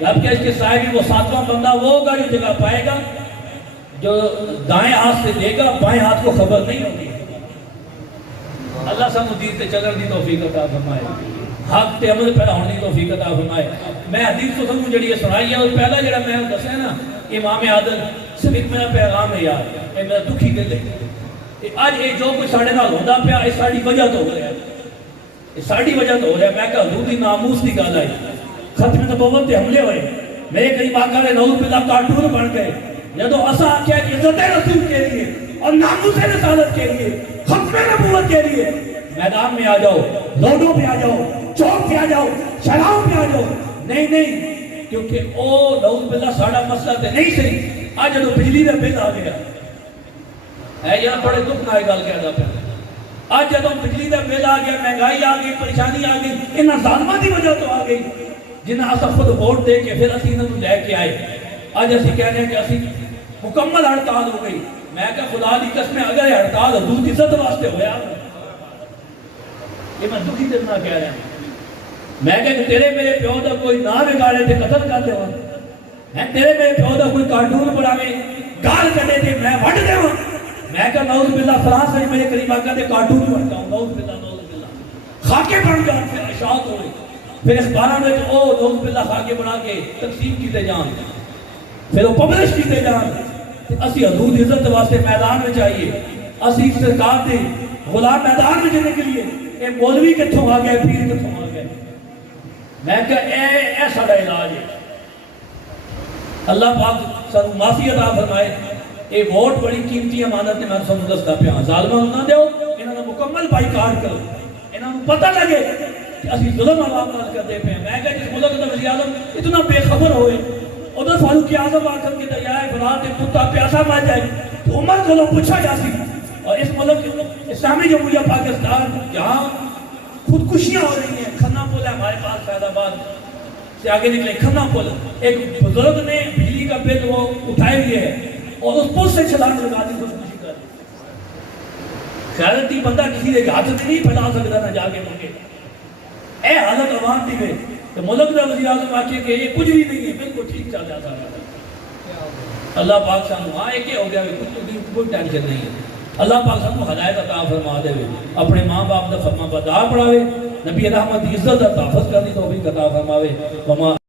رب کیا اس کے صاحب وہ ساتواں بندہ وہ ہوگا جو جگہ پائے گا جو دائیں ہاتھ سے دے گا بائیں ہاتھ کو خبر نہیں ہوگی۔ اللہ سانو دین تے چلن دی توفیق عطا فرمائے، حق تے عمل پیدا ہونے دی توفیق عطا فرمائے۔ میں حدیث تو سانو جڑی سنائی ہے اور پہلا جڑا میں دسیا نا امام عادل صرف میرا پیغام ہے یار، اے میرا دکھی دل ہے۔ آج یہ جو کچھ ساڑھے نال ہوندا پیا یہ ساڑی وجہ تو ہو رہا ہے، یہ ساڑی وجہ تو ہو رہا ہے۔ میں کہا حضور دی ناموس دی گل آئی، ختم نبوت تے حملے ہوئے، میرے قریب آقا نے نعوذ باللہ کارٹون بن گئے۔ جدو اسا آکھیا کہ عزت رسول کے لیے اور ناموس رسالت کے لیے ختم نبوت کے لیے میدان میں آ جاؤ، روڈوں پہ آ جاؤ، چوک پہ آ جاؤ، شہراہوں پہ آ جاؤ، نہیں کیونکہ او نعوذ باللہ ساڑا مسئلہ تے نہیں صحیح۔ آج جدو بجلی دا بل آ گیا ہے یار بڑے دکھ نہ گل کہدا پیا، آج جدو بجلی دا بل آ گیا، مہنگائی آ گئی، پریشانی آ گئی، انہاں ظالماں دی وجہ تو آ گئی جنہاں اسا خود ووٹ دے کے پھر اسی انہاں لے کے آئے۔ آج اسی کہنے ہیں کہ اسی مکمل ہڑتال ہو گئی۔ میں کہا خدا دی قسم اگر یہ ہڑتال حضور کی عزت واسطے ہویا، یہ میں دکھی دل نہ کہہ رہا ہوں۔ میں کہا کہ تیرے میرے پیو دا کوئی نہ بگاڑے تے قتل کر دے ہوں، میں تیرے میرے پیو دا کوئی کارٹون بڑھاوے گال کٹے تے میں وڈ دے ہوں۔ میں کہا نعوذ باللہ فرانس میں میرے قریب آقا دے کارٹون بڑھتا ہوں، نعوذ باللہ خاکے بڑھ جان، پھر اشاعت ہوئے، پھر اخباراں میں او نعوذ باللہ خاکے بڑھا کے تقسیم کیتے جان، پھر وہ پبلش کیتے جان۔ اسی حضور دی عزت واسطے میدان میں چاہیے، اسی سرکار دے غلام میدان میں جانے کے لیے اے مولوی کتھوں آ گئے، پیر کتھوں آ گئے۔ میں کہا اے ساڑا علاج ہے۔ اللہ پاک سانو معافی عطا فرمائے۔ اے ووٹ بڑی قیمتی امانت نے میں سانو دستا پیا، ظالماں نہ دیو، انہاں دا مکمل بائیکاٹ کرو، انہاں نوں پتہ لگے کہ اسی ظلم عوام نال کردے پے ہیں۔ میں کہا جس ملک دا وزیر اعظم اتنا بے خبر ہوئے، ادھر فاروق اعظم آخر کے دریائے فرات کتا پیاسا مر جائے تو عمر کو لوگ پوچھا جاتی۔ اور اس ملک اسلامی جمہوریہ پاکستان جہاں خودکشیاں ہو رہی ہیں، کھنا پل ہے ہمارے پاس فیض آباد سے آگے نکلے کھنا پل، ایک بزرگ نے بجلی کا بل وہ اٹھائے ہوئے ہے اور اس پل سے چھلانگ لگا دی، خودکشی کر دی۔ خیرتی بندہ کسی کے ہاتھ سے نہیں پھیلا سکتا نہ جا کے ملکے اے حالت عوام دی میں کہ ملک دا وزیر اعظم آکھے کہ یہ کچھ بھی نہیں ہے، بالکل ٹھیک چل جاتا ہے۔ اللہ پاک سانو ہاں ایک ہو گیا کوئی ٹینشن نہیں ہے۔ اللہ پاک سانو ہدایت عطا فرما دے، اپنے ماں باپ دا فرما بردار پڑھاوے، نبی رحمت کی عزت دا تحفظ کرنی توفیق عطا فرماوے۔